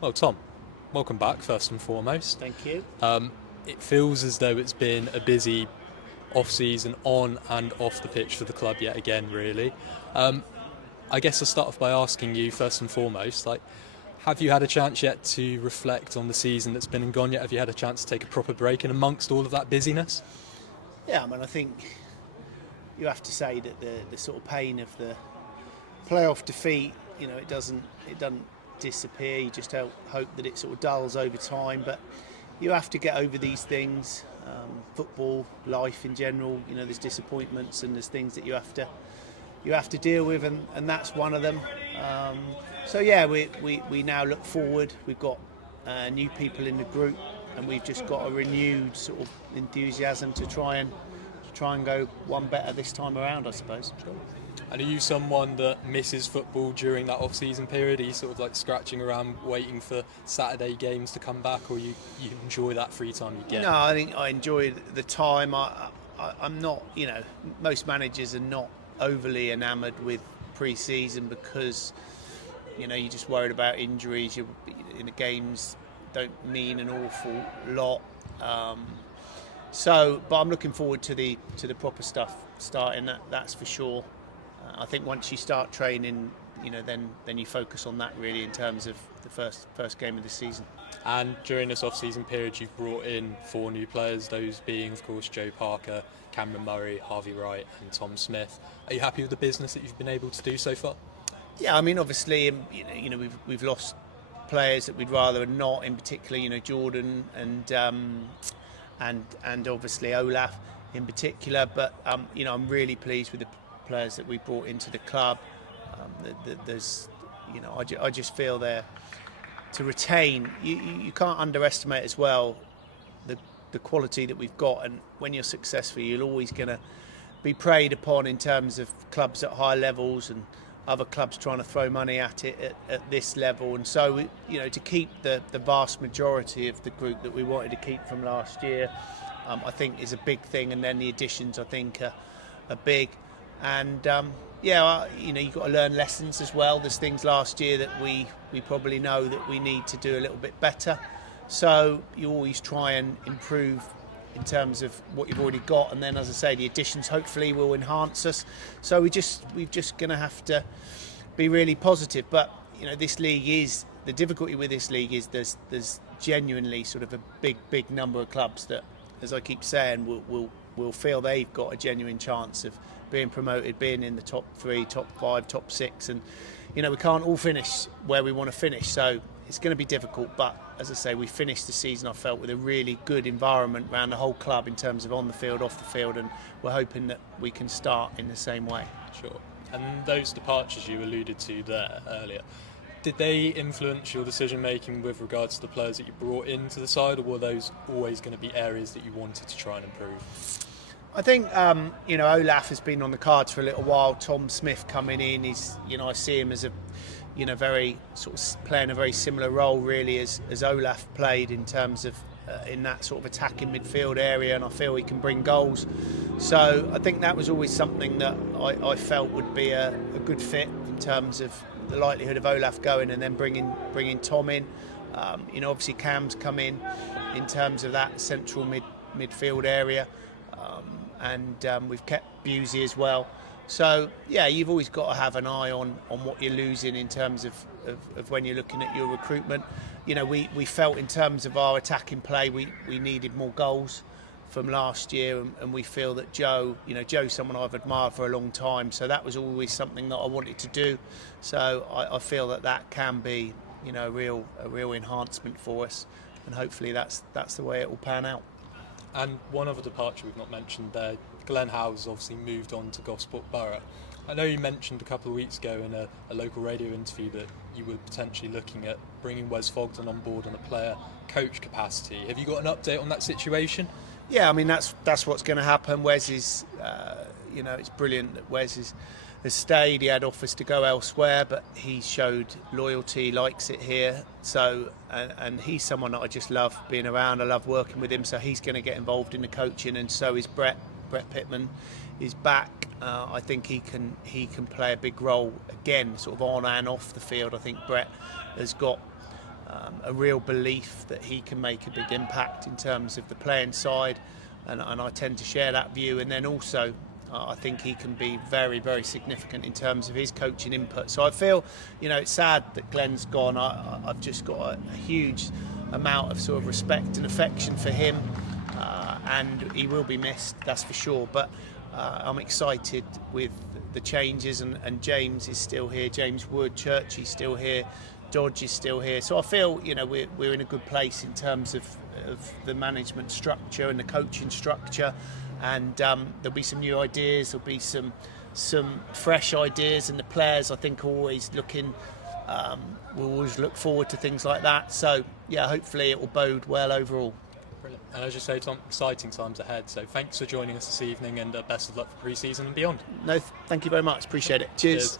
Well, Tom, welcome back first and foremost. Thank you. It feels as though it's been a busy off-season on and off the pitch for the club yet again, really. Um, I guess I'll start off by asking you first and foremost, have you had a chance yet to reflect on the season that's been and gone yet? Have you had a chance to take a proper break in amongst all of that busyness? Yeah, I mean, I think you have to say that the sort of pain of the playoff defeat, it doesn't disappear. You just hope that it sort of dulls over time. But you have to get over these things. Football, life in general, there's disappointments and there's things that you have to deal with, and that's one of them. Um, so yeah, we now look forward. We've got new people in the group, and we've just got a renewed sort of enthusiasm to try and go one better this time around, I suppose. And are you someone that misses football during that off-season period? Are you sort of like scratching around waiting for Saturday games to come back, or you enjoy that free time you get? No, I think I enjoy the time. I'm not, most managers are not overly enamoured with pre-season because, you're just worried about injuries. You're in the games don't mean an awful lot. But I'm looking forward to the proper stuff starting. That's for sure. I think once you start training, then you focus on that really in terms of the first game of the season. And during this off-season period, you've brought in four new players, those being, of course, Joe Parker, Cameron Murray, Harvey Wright and Tom Smith. Are you happy with the business that you've been able to do so far? Yeah, I mean, obviously, we've lost players that we'd rather not. In particular, Jordan and obviously Olaf in particular. But I'm really pleased with the players that we brought into the club. There's, I just feel they're to retain. You can't underestimate as well the quality that we've got, and when you're successful, you're always going to be preyed upon in terms of clubs at high levels and other clubs trying to throw money at it at this level. And so, to keep the vast majority of the group that we wanted to keep from last year, I think is a big thing. And then the additions, I think, are big. And you've got to learn lessons as well. There's things last year that we probably know that we need to do a little bit better. So you always try and improve in terms of what you've already got, and then, as I say, the additions hopefully will enhance us. So we're just going to have to be really positive. But this league is the difficulty with this league is there's genuinely sort of a big number of clubs that, as I keep saying, will feel they've got a genuine chance of being promoted, being in the top 3, top 5, top 6, and we can't all finish where we want to finish. So it's going to be difficult, but as I say, we finished the season, I felt, with a really good environment around the whole club in terms of on the field, off the field, and we're hoping that we can start in the same way. Sure. And those departures you alluded to there earlier, did they influence your decision making with regards to the players that you brought into the side, or were those always going to be areas that you wanted to try and improve? I think Olaf has been on the cards for a little while. Tom Smith coming in, I see him as a very sort of playing a very similar role really as Olaf played in terms of in that sort of attacking midfield area, and I feel he can bring goals. So I think that was always something that I felt would be a good fit in terms of the likelihood of Olaf going and then bringing Tom in. Obviously Cam's come in terms of that central midfield area. And we've kept Busey as well. So, yeah, you've always got to have an eye on what you're losing in terms of when you're looking at your recruitment. We felt in terms of our attacking play, we needed more goals from last year, and we feel that Joe's someone I've admired for a long time, so that was always something that I wanted to do. So I feel that can be, a real enhancement for us, and hopefully that's the way it will pan out. And one other departure we've not mentioned there, Glenn Howes obviously moved on to Gosport Borough. I know you mentioned a couple of weeks ago in a local radio interview that you were potentially looking at bringing Wes Fogden on board in a player-coach capacity. Have you got an update on that situation? Yeah, I mean, that's what's going to happen. Wes is, it's brilliant that Wes has stayed. He had offers to go elsewhere, but he showed loyalty, likes it here. So, and he's someone that I just love being around. I love working with him. So he's going to get involved in the coaching, and so is Brett. Brett Pittman is back. I think he can play a big role again, sort of on and off the field. I think Brett has got a real belief that he can make a big impact in terms of the playing side, and I tend to share that view. And then also, I think he can be very, very significant in terms of his coaching input. So I feel, it's sad that Glenn's gone. I've just got a huge amount of sort of respect and affection for him, and he will be missed, that's for sure. But I'm excited with the changes, and James is still here. James Wood, Churchy's still here. Dodge is still here. So I feel, we're in a good place in terms of the management structure and the coaching structure. And there'll be some new ideas, there'll be some fresh ideas, and the players, I think, are always looking, we'll always look forward to things like that. So, yeah, hopefully it will bode well overall. Brilliant. And as you say, Tom, exciting times ahead. So thanks for joining us this evening, and best of luck for pre-season and beyond. No, thank you very much. Appreciate it. Cheers.